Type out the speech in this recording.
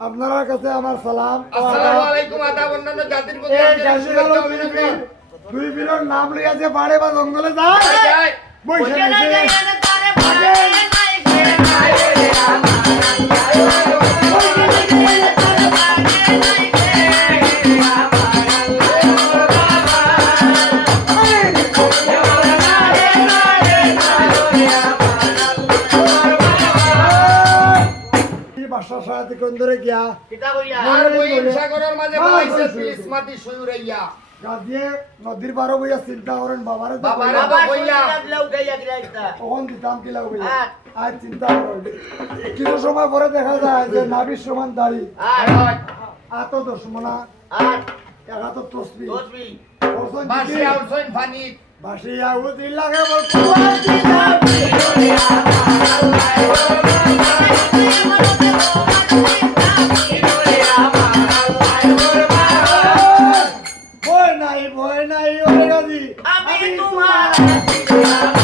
আপনার কাছে আমার সালাম। আসসালামু আলাইকুম। আদাব অন্যান্য জাতির প্রতি দুই বীরের নাম লইয়া যে পাড়ে বা জঙ্গলে যায় বসে বাসার সাথে কোন ধরে গিয়া আর ওই সাগরের মাঝে বলাইছে প্লিজ মাটি শুইরাইয়া গাদিয়ে নদীর পারো বইয়া চিন্তা করেন বাবারে বাবারে তো কইয়া তখন দিতাম কি লাগবে আর চিন্তা করেন কিছু সময় পরে দেখা যায় যে নাবির সমান দাড়ি আত দশমনা একা তো তসবি বাসি আউসইন ফানি বাসিয়া উদিল লাগে বল ভয় নাই ওরে গাজি আমি তোমার